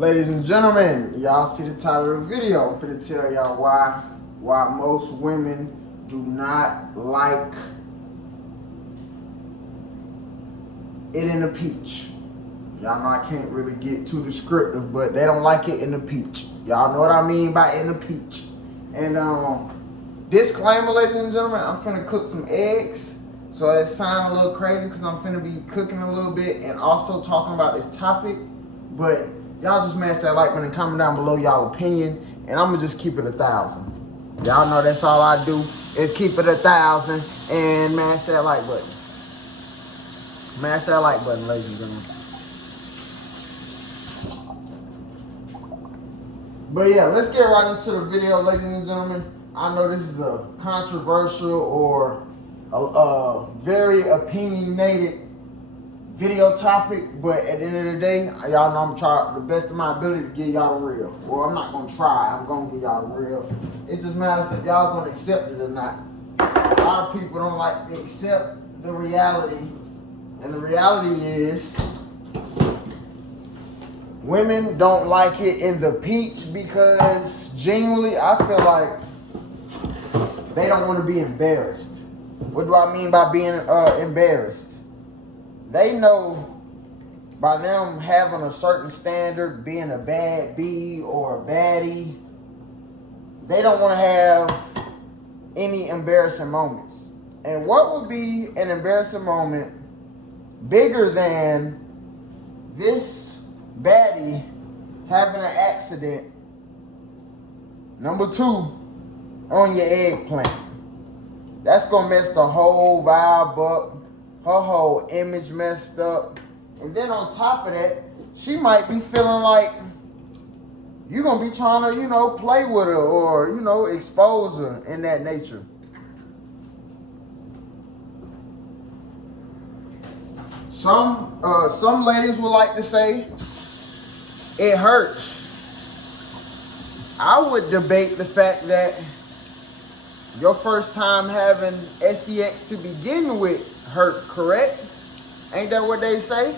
Ladies and gentlemen, y'all see the title of the video. I'm finna tell y'all why most women do not like it in the peach. Y'all know I can't really get too descriptive, but they don't like it in the peach. Y'all know what I mean by in the peach. And disclaimer, ladies and gentlemen, I'm finna cook some eggs. So it sounds a little crazy because I'm finna be cooking a little bit and also talking about this topic. But y'all just smash that like button and comment down below y'all opinion, and I'm gonna just keep it 1,000. Y'all know that's all I do is keep it 1,000 and smash that like button. Smash that like button, ladies and gentlemen. But yeah, let's get right into the video, ladies and gentlemen. I know this is a controversial or a very opinionated video topic, but at the end of the day, y'all know I'm trying the best of my ability to give y'all the real. Well, I'm not gonna try, I'm gonna give y'all the real. It just matters if y'all gonna accept it or not. A lot of people don't like to accept the reality, and the reality is women don't like it in the peach because genuinely I feel like they don't want to be embarrassed. What do I mean by being embarrassed? They know by them having a certain standard, being a bad B or a baddie, they don't want to have any embarrassing moments. And what would be an embarrassing moment bigger than this baddie having an accident, number 2, on your eggplant? That's going to mess the whole vibe up. Her whole image messed up. And then on top of that, she might be feeling like you're going to be trying to, play with her or, expose her in that nature. Some ladies would like to say it hurts. I would debate the fact that your first time having sex to begin with hurt, correct? Ain't that what they say?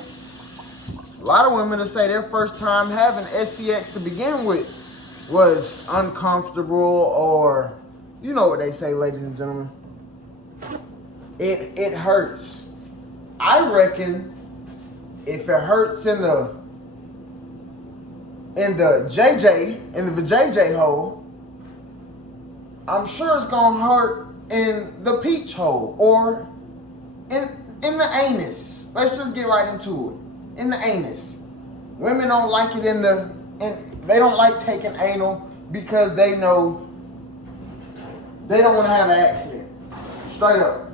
A lot of women will say their first time having sex to begin with was uncomfortable, or you know what they say, ladies and gentlemen. It hurts. I reckon if it hurts in the JJ hole, I'm sure it's gonna hurt in the peach hole or in the anus. Let's just get right into it. In the anus. Women don't like it they don't like taking anal because they know they don't want to have an accident. Straight up.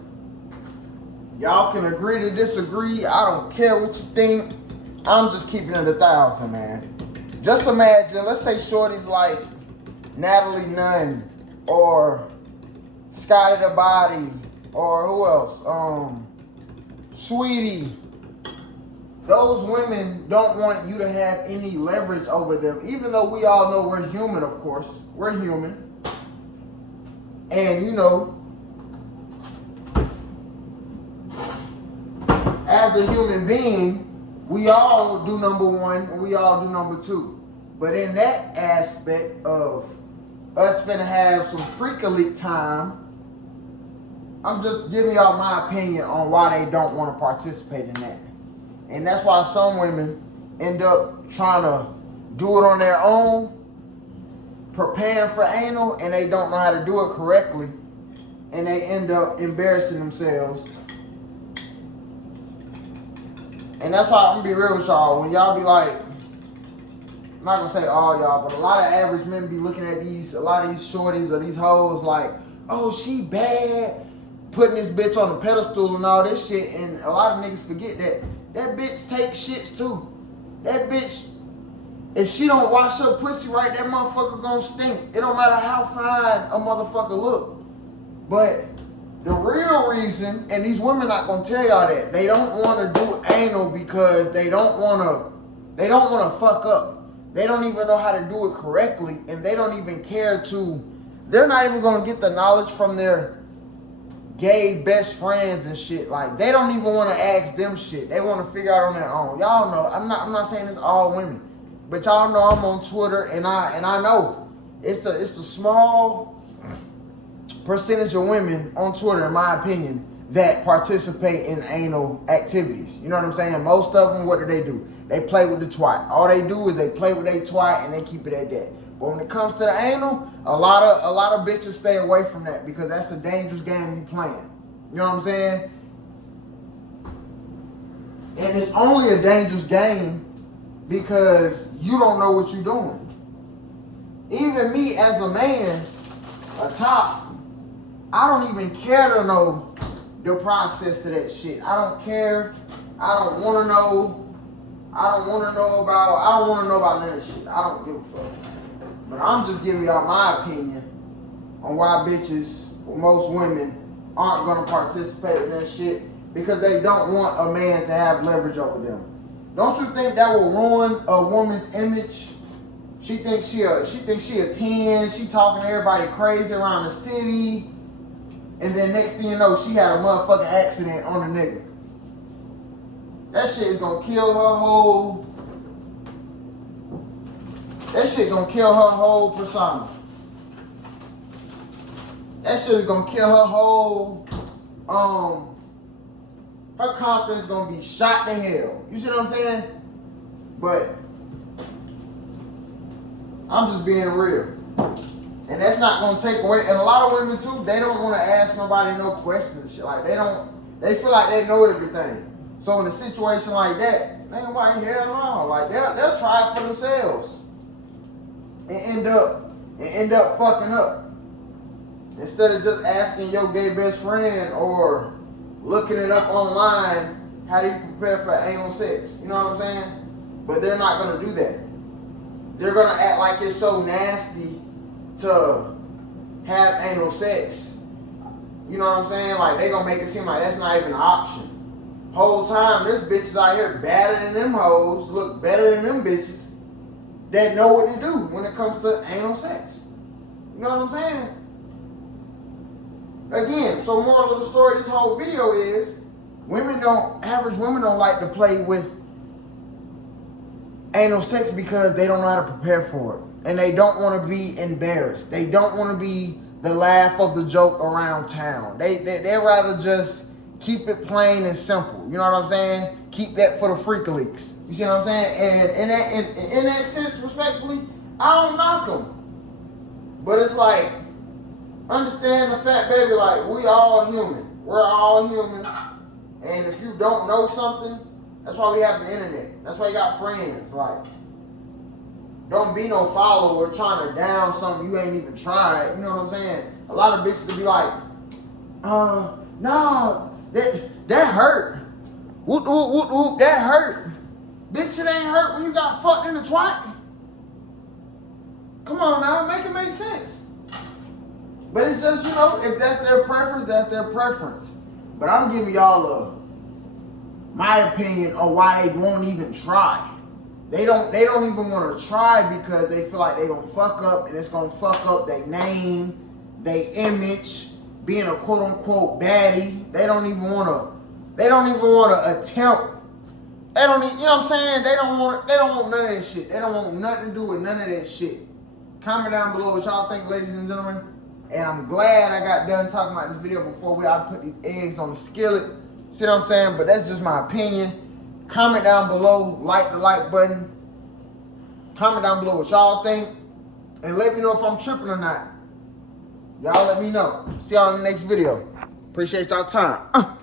Y'all can agree to disagree. I don't care what you think. I'm just keeping it 1,000, man. Just imagine, let's say shorty's like Natalie Nunn or Scotty the Body or who else? Sweetie. Those women don't want you to have any leverage over them, even though we all know we're human, of course. We're human. And as a human being, we all do number 1 and we all do number 2. But in that aspect of us finna have some freak-a-leak time, I'm just giving y'all my opinion on why they don't want to participate in that. And that's why some women end up trying to do it on their own, preparing for anal, and they don't know how to do it correctly. And they end up embarrassing themselves. And that's why I'm going to be real with y'all. When y'all be like, I'm not going to say all y'all, but a lot of average men be looking at a lot of these shorties or these hoes like, oh, she bad, putting this bitch on the pedestal and all this shit. And a lot of niggas forget that bitch takes shits too. That bitch, if she don't wash her pussy right, that motherfucker gonna stink. It don't matter how fine a motherfucker look. But the real reason, and these women not gonna tell y'all that, they don't wanna do anal because they don't wanna fuck up. They don't even know how to do it correctly, and they don't even care they're not even gonna get the knowledge from their gay best friends and shit. Like, they don't even want to ask them shit. They want to figure out on their own. Y'all know, I'm not saying it's all women. but y'all know I'm on Twitter, and I know it's a small percentage of women on Twitter, in my opinion, that participate in anal activities. You know what I'm saying? Most of them, what do? They play with the twat. All they do is they play with their twat and they keep it at that. But when it comes to the anal, a lot of bitches stay away from that because that's a dangerous game you playing. You know what I'm saying? And it's only a dangerous game because you don't know what you're doing. Even me as a man, a top, I don't even care to know the process of that shit. I don't care. I don't want to know. I don't want to know about none of that shit. I don't give a fuck. But I'm just giving y'all my opinion on why bitches, or most women, aren't going to participate in that shit because they don't want a man to have leverage over them. Don't you think that will ruin a woman's image? She thinks she a 10. She talking to everybody crazy around the city. And then next thing you know, she had a motherfucking accident on a nigga. That shit is gonna kill her whole. That shit gonna kill her whole persona. That shit is gonna kill her whole. Her confidence gonna be shot to hell. You see what I'm saying? But I'm just being real. And that's not gonna take away. And a lot of women too, they don't want to ask nobody no questions and shit. Like they feel like they know everything. So in a situation like that, they ain't like hell no. Like they'll try it for themselves and end up fucking up. Instead of just asking your gay best friend or looking it up online, how do you prepare for anal sex? You know what I'm saying? But they're not gonna do that. They're gonna act like it's so nasty to have anal sex. You know what I'm saying? Like they gonna make it seem like that's not even an option. Whole time there's bitches out here badder than them hoes, look better than them bitches that know what to do when it comes to anal sex. You know what I'm saying? Again, so moral of the story, this whole video is average women don't like to play with anal sex because they don't know how to prepare for it. And they don't want to be embarrassed. They don't want to be the laugh of the joke around town. They'd rather just keep it plain and simple. You know what I'm saying? Keep that for the freak leaks. You see what I'm saying? And in that sense, respectfully, I don't knock them. But it's like, understand the fact, baby, like, we all human. We're all human. And if you don't know something, that's why we have the internet. That's why you got friends. Like, don't be no follower trying to down something you ain't even tried. You know what I'm saying? A lot of bitches will be like, nah, that hurt. Whoop, whoop, whoop, whoop, that hurt. Bitch, it ain't hurt when you got fucked in the twat. Come on now, make it make sense. But it's just, you know, if that's their preference, that's their preference. But I'm giving y'all my opinion on why they won't even try. They don't even want to try because they feel like they're going to fuck up and it's going to fuck up their name, their image, being a quote unquote baddie. They don't even want to attempt. They don't even, you know what I'm saying? They don't want none of that shit. They don't want nothing to do with none of that shit. Comment down below what y'all think, ladies and gentlemen. And I'm glad I got done talking about this video before I put these eggs on the skillet. See what I'm saying? But that's just my opinion. Comment down below, like the like button. Comment down below what y'all think. And let me know if I'm tripping or not. Y'all let me know. See y'all in the next video. Appreciate y'all time.